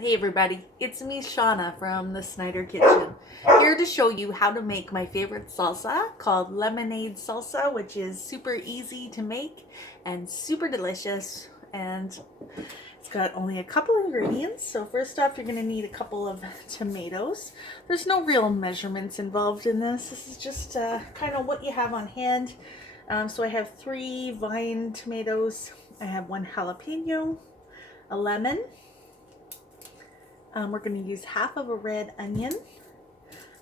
Hey everybody, it's me Shauna from the Snyder Kitchen, here to show you how to make my favorite salsa called lemonade salsa, which is super easy to make and super delicious, and it's got only a couple ingredients. So first off, you're going to need a couple of tomatoes. There's no real measurements involved in this. This is just kind of what you have on hand. So I have 3 vine tomatoes, I have 1 jalapeno, a lemon. We're going to use half of a red onion,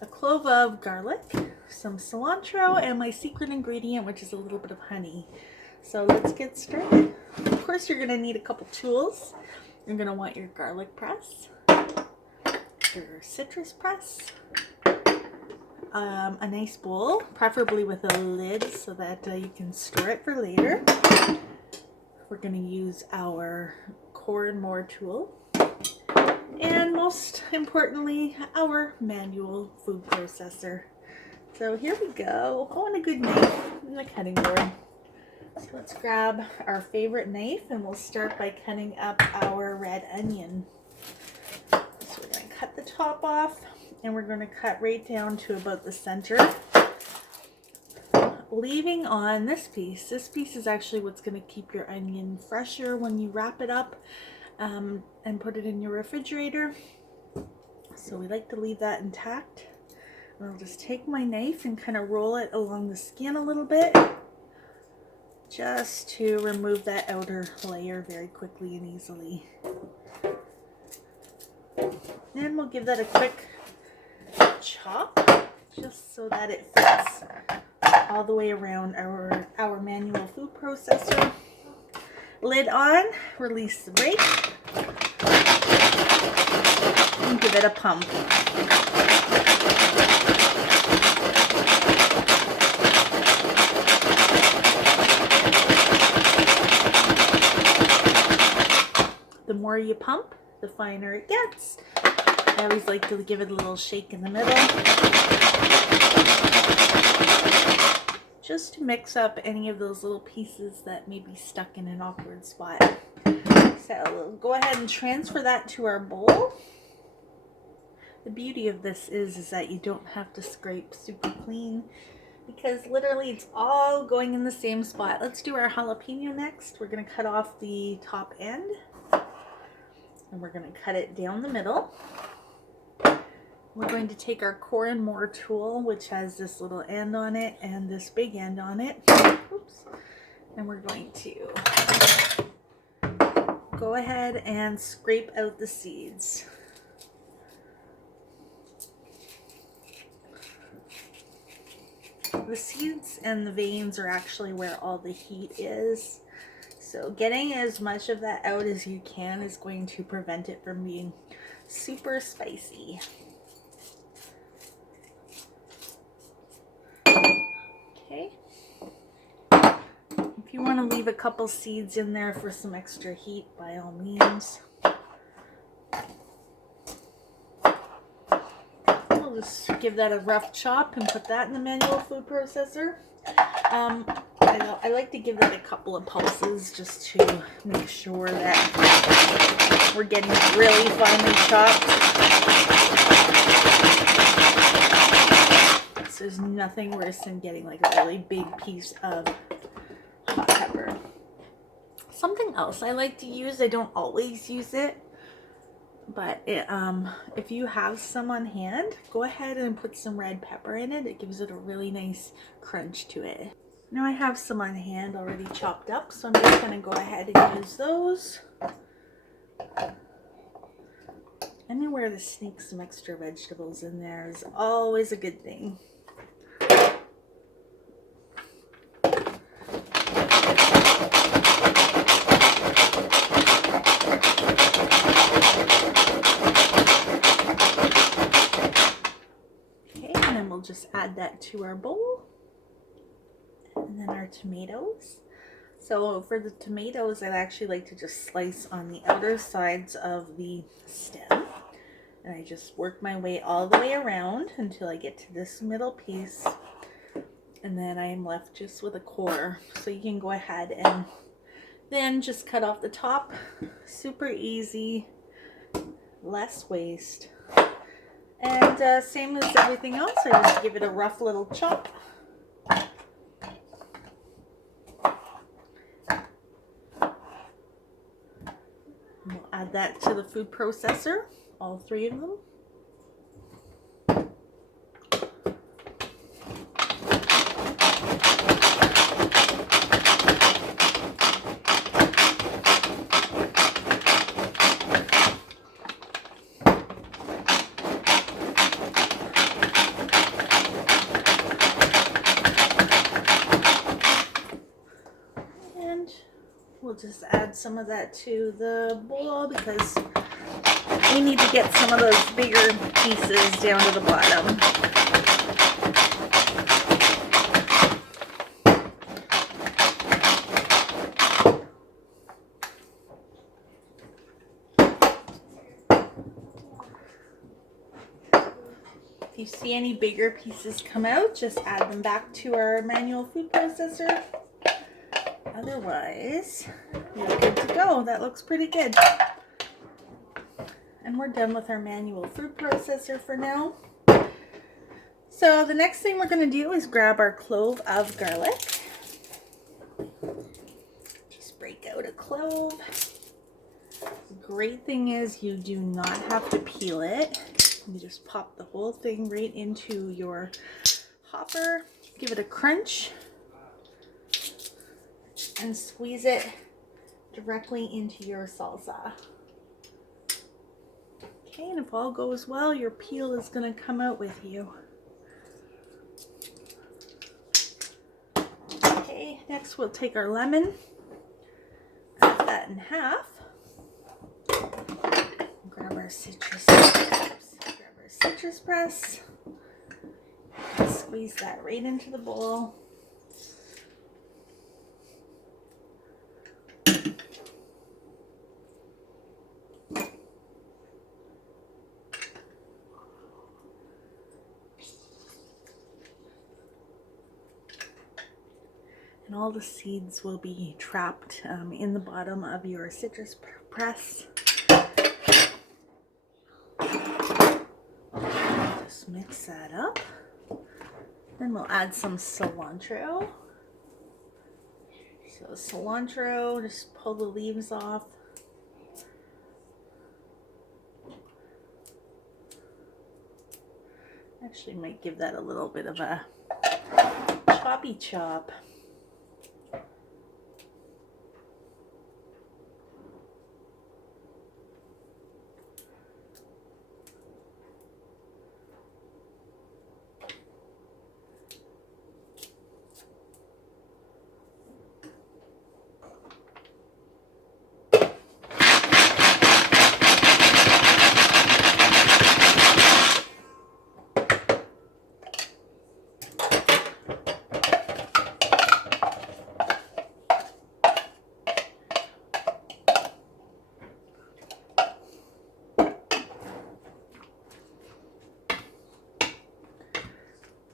a clove of garlic, some cilantro, and my secret ingredient, which is a little bit of honey. So let's get started. Of course, you're going to need a couple tools. You're going to want your garlic press, your citrus press, a nice bowl, preferably with a lid so that you can store it for later. We're going to use our core and more tool. And most importantly, our manual food processor. So here we go. Oh, and a good knife and a cutting board. So let's grab our favorite knife and we'll start by cutting up our red onion. So we're going to cut the top off and we're going to cut right down to about the center, leaving on this piece. This piece is actually what's going to keep your onion fresher when you wrap it up and put it in your refrigerator. So we like to leave that intact. And I'll just take my knife and kind of roll it along the skin a little bit, just to remove that outer layer very quickly and easily. And we'll give that a quick chop, just so that it fits all the way around our manual food processor. Lid on, release the brake, and give it a pump. The more you pump, the finer it gets. I always like to give it a little shake in the middle, just to mix up any of those little pieces that may be stuck in an awkward spot. So we'll go ahead and transfer that to our bowl. The beauty of this is that you don't have to scrape super clean, because literally it's all going in the same spot. Let's do our jalapeno next. We're going to cut off the top end and we're going to cut it down the middle. We're going to take our core and more tool, which has this little end on it and this big end on it. Oops. And we're going to go ahead and scrape out the seeds. The seeds and the veins are actually where all the heat is. So getting as much of that out as you can is going to prevent it from being super spicy. Okay. If you want to leave a couple seeds in there for some extra heat, by all means. I'll just give that a rough chop and put that in the manual food processor. I like to give that a couple of pulses just to make sure that we're getting it really finely chopped. So there's nothing worse than getting like a really big piece of hot pepper. Something else I like to use, I don't always use it, but if you have some on hand, go ahead and put some red pepper in it. It gives it a really nice crunch to it. Now I have some on hand already chopped up, so I'm just going to go ahead and use those. Anywhere to sneak some extra vegetables in there is always a good thing. Okay, and then we'll just add that to our bowl. And then our tomatoes. So for the tomatoes, I actually like to just slice on the outer sides of the stem. And I just work my way all the way around until I get to this middle piece. And then I am left just with a core. So you can go ahead and then just cut off the top. Super easy. less waste. And same as everything else, I just give it a rough little chop. We'll add that to the food processor, all 3 of them. We'll just add some of that to the bowl because we need to get some of those bigger pieces down to the bottom. If you see any bigger pieces come out, just add them back to our manual food processor. Otherwise, we're good to go. That looks pretty good. And we're done with our manual food processor for now. So the next thing we're going to do is grab our clove of garlic. Just break out a clove. The great thing is you do not have to peel it. You just pop the whole thing right into your hopper. Give it a crunch. And squeeze it directly into your salsa. Okay, and if all goes well, your peel is going to come out with you. Okay, next we'll take our lemon, cut that in half. Grab our citrus press. Squeeze that right into the bowl. And all the seeds will be trapped in the bottom of your citrus press. Just mix that up. Then we'll add some cilantro. So cilantro, just pull the leaves off. Actually might give that a little bit of a choppy chop.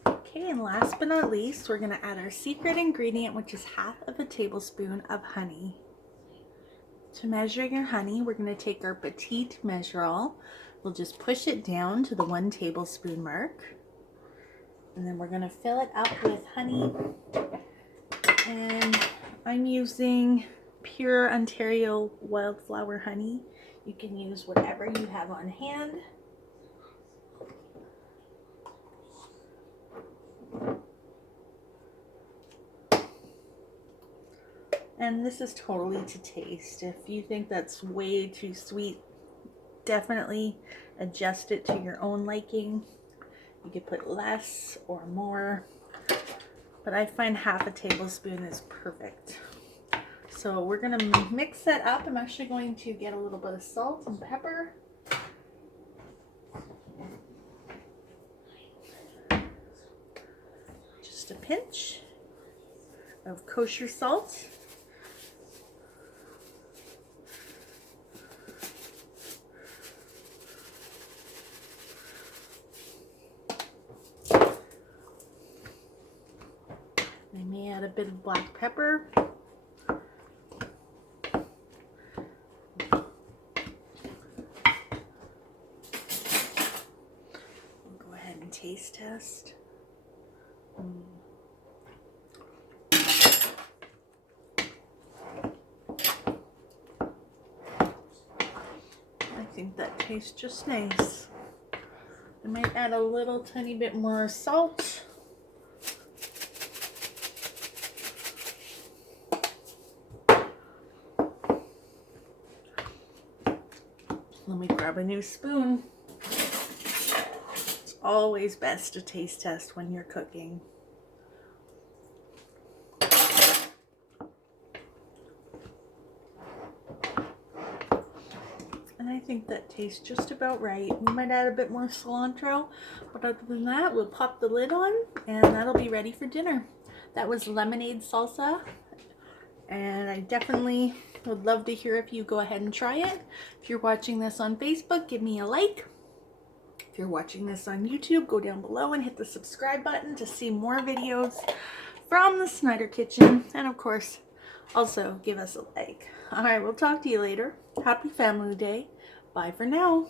Okay, and last but not least, we're going to add our secret ingredient, which is 1/2 tablespoon of honey. To measure your honey, we're going to take our petite measure-all. We'll just push it down to the 1 tablespoon mark. And then we're going to fill it up with honey. And I'm using pure Ontario wildflower honey. You can use whatever you have on hand. And this is totally to taste. If you think that's way too sweet, definitely adjust it to your own liking. You could put less or more, but I find 1/2 tablespoon is perfect. So we're gonna mix that up. I'm actually going to get a little bit of salt and pepper. Just a pinch of kosher salt. I may add a bit of black pepper. taste test. I think that tastes just nice. I might add a little tiny bit more salt. Let me grab a new spoon. It's always best to taste test when you're cooking. And I think that tastes just about right. We might add a bit more cilantro, but other than that, we'll pop the lid on and that'll be ready for dinner. That was lemonade salsa, and I definitely would love to hear if you go ahead and try it. If you're watching this on Facebook, give me a like. If you're watching this on YouTube, go down below and hit the subscribe button to see more videos from the Snyder Kitchen. And of course, also give us a like. All right, we'll talk to you later. Happy Family Day. Bye for now.